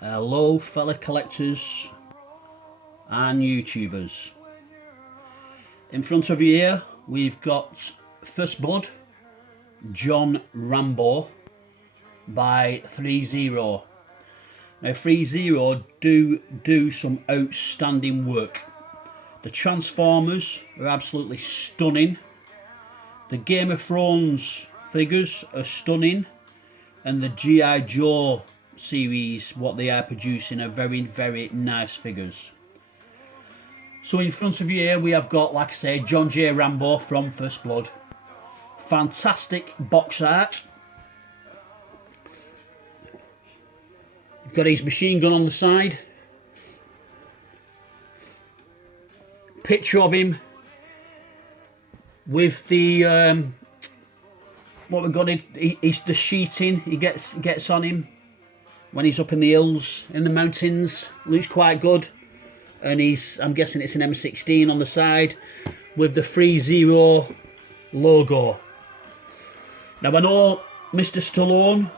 Hello fellow collectors and YouTubers. In front of you here we've got First Blood John Rambo by threezero. Now threezero do some outstanding work. The Transformers are absolutely stunning. The Game of Thrones figures are stunning, and the G.I. Joe series, what they are producing, are very nice figures. So in front of you here we have got, like I say, John J. Rambo from First Blood. Fantastic box art. You've got his machine gun on the side. Picture of him with the what we've got, he's the sheeting he gets on him when he's up in the hills, in the mountains. Looks quite good. And I'm guessing it's an M16 on the side with the threezero logo. Now I know Mr. Stallone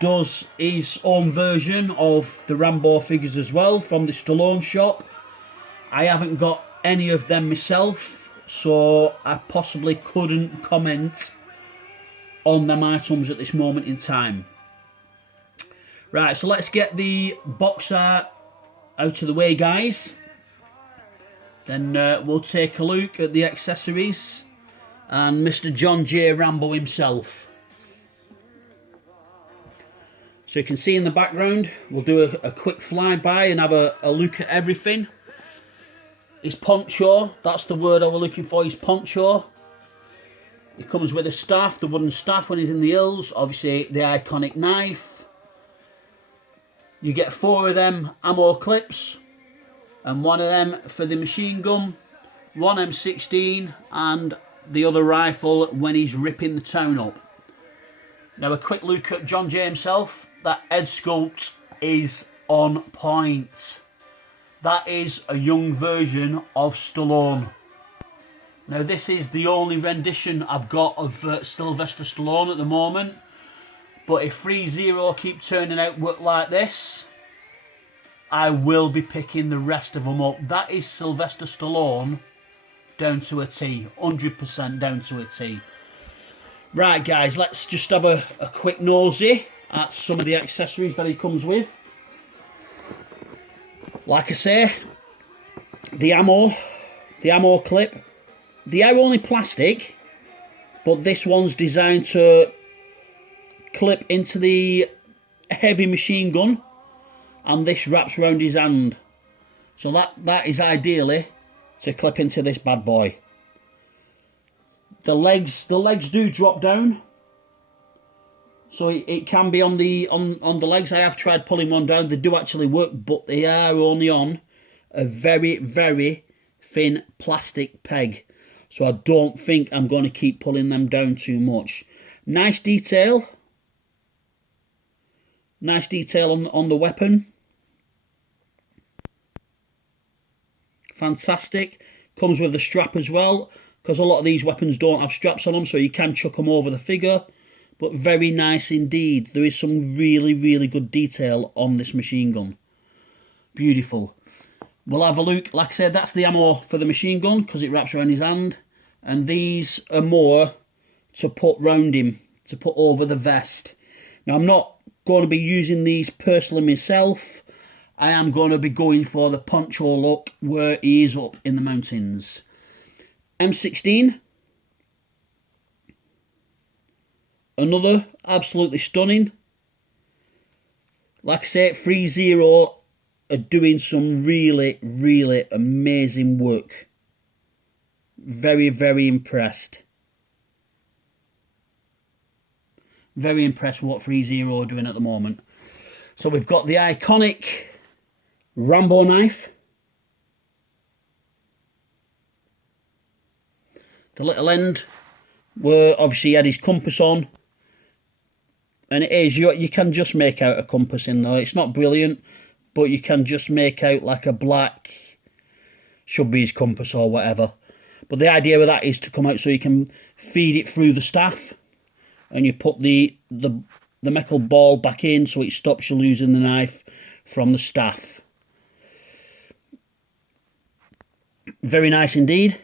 does his own version of the Rambo figures as well from the Stallone shop. I haven't got any of them myself, so I possibly couldn't comment on them items at this moment in time. Right, so let's get the box art out of the way, guys. Then we'll take a look at the accessories and Mr. John J. Rambo himself. So you can see in the background, we'll do a quick flyby and have a look at everything. His poncho, that's the word I was looking for, his poncho. It comes with a staff, the wooden staff when he's in the hills. Obviously the iconic knife. You get 4 of them ammo clips and 1 of them for the machine gun, 1 M16 and the other rifle when he's ripping the town up. Now a quick look at John J himself. That head sculpt is on point. That is a young version of Stallone. Now this is the only rendition I've got of Sylvester Stallone at the moment. But if threezero keep turning out work like this, I will be picking the rest of them up. That is Sylvester Stallone down to a T. 100% down to a T. Right guys, let's just have a quick nosy at some of the accessories that he comes with. Like I say, the ammo clip, they are only plastic, but this one's designed to clip into the heavy machine gun, and this wraps around his hand. So that is ideally to clip into this bad boy. The legs do drop down, so it can be on the legs. I have tried pulling one down. They do actually work, but they are only on a very thin plastic peg. So I don't think I'm going to keep pulling them down too much. Nice detail. Nice detail on the weapon. Fantastic. Comes with a strap as well, because a lot of these weapons don't have straps on them, so you can chuck them over the figure. But very nice indeed. There is some really good detail on this machine gun. Beautiful. We'll have a look. Like I said, that's the ammo for the machine gun, because it wraps around his hand. And these are more to put round him, to put over the vest. Now I'm not going to be using these personally myself. I am going to be going for the poncho look where he is up in the mountains. M16. Another absolutely stunning. Like I say, threezero are doing some really amazing work. Very impressed. Very impressed with what threezero are doing at the moment. So we've got the iconic Rambo knife. The little end where obviously he had his compass on. And it is, you can just make out a compass in there. It's not brilliant, but you can just make out like a black, should be his compass or whatever. But the idea of that is to come out so you can feed it through the staff, and you put the metal ball back in so it stops you losing the knife from the staff. Very nice indeed.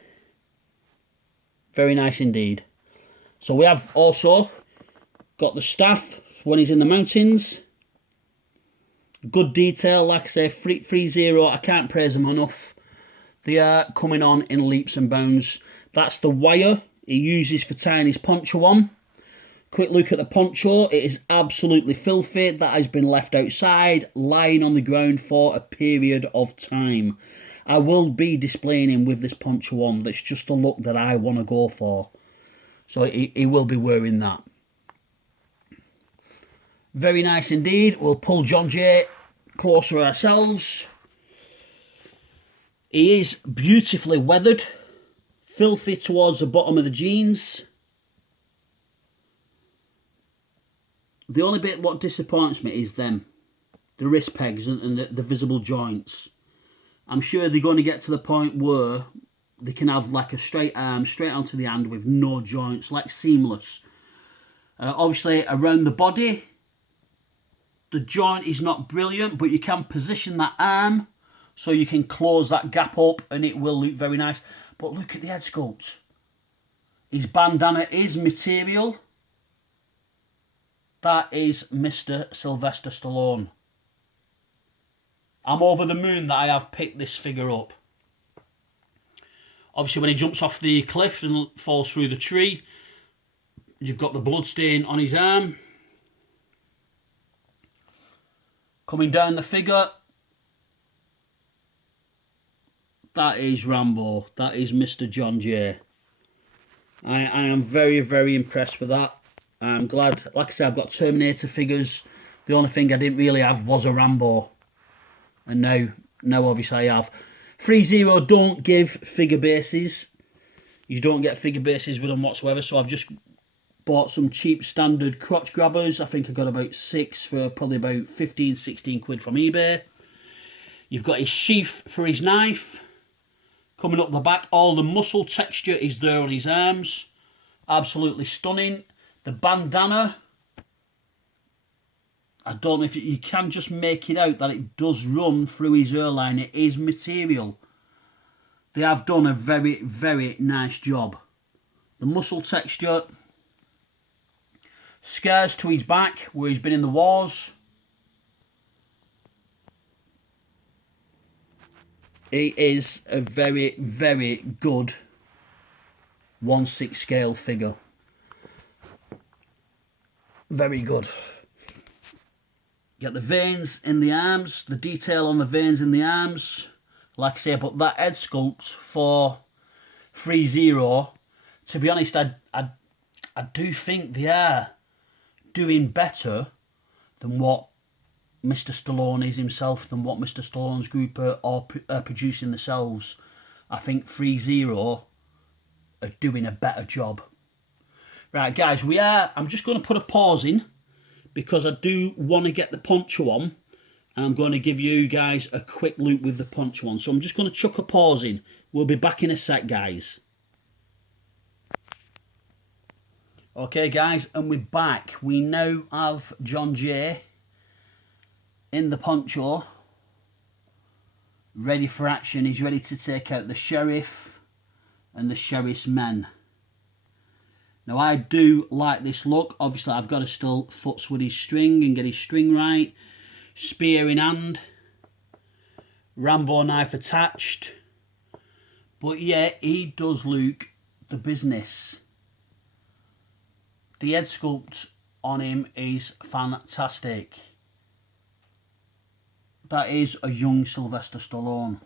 Very nice indeed. So we have also got the staff when he's in the mountains. Good detail, like I say, threezero, I can't praise them enough. They are coming on in leaps and bounds. That's the wire he uses for tying his poncho on. Quick look at the poncho. It is absolutely filthy. That has been left outside, lying on the ground for a period of time. I will be displaying him with this poncho on. That's just the look that I want to go for. So he will be wearing that. Very nice indeed. We'll pull John Jay closer ourselves. He is beautifully weathered. Filthy towards the bottom of the jeans. The only bit what disappoints me is the wrist pegs and the visible joints. I'm sure they're going to get to the point where they can have like a straight arm, straight onto the hand with no joints, like seamless. Obviously around the body, the joint is not brilliant, but you can position that arm so you can close that gap up and it will look very nice. But look at the head sculpt. His bandana is material. That is Mr. Sylvester Stallone. I'm over the moon that I have picked this figure up. Obviously when he jumps off the cliff and falls through the tree, you've got the blood stain on his arm. Coming down the figure, that is Rambo. That is Mr. John Jay. I am very, very impressed with that. I'm glad, like I said, I've got Terminator figures. The only thing I didn't really have was a Rambo. And now obviously I have. threezero don't give figure bases. You don't get figure bases with them whatsoever. So I've just bought some cheap standard crotch grabbers. I think I got about 6 for probably about 15, 16 quid from eBay. You've got his sheath for his knife. Coming up the back, all the muscle texture is there on his arms. Absolutely stunning. The bandana, I don't know if you can just make it out that it does run through his hairline. It is material. They have done a very, very nice job. The muscle texture, scars to his back where he's been in the wars. He is a very, very good 1/6 scale figure. Very good. Get the veins in the arms, the detail on the veins in the arms. Like I say, but that head sculpt for threezero, to be honest, I do think they are doing better than what Mr. Stallone is himself, than what Mr. Stallone's group are producing themselves. I think threezero are doing a better job. Right, guys, I'm just going to put a pause in because I do want to get the poncho on, and I'm going to give you guys a quick look with the poncho on. So I'm just going to chuck a pause in. We'll be back in a sec, guys. Okay, guys, and we're back. We now have John Jay in the poncho, ready for action. He's ready to take out the sheriff and the sheriff's men. Now I do like this look. Obviously I've got to still futz with his string and get his string right. Spear in hand. Rambo knife attached. But yeah, he does look the business. The head sculpt on him is fantastic. That is a young Sylvester Stallone.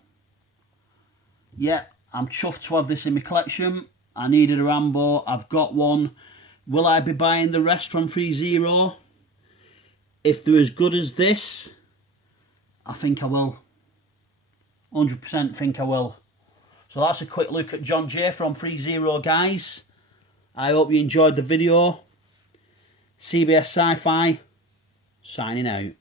Yeah, I'm chuffed to have this in my collection. I needed a Rambo, I've got one. Will I be buying the rest from threezero? If they're as good as this, I think I will. 100% think I will. So that's a quick look at John Jay from threezero, guys. I hope you enjoyed the video. CBS Sci-Fi, signing out.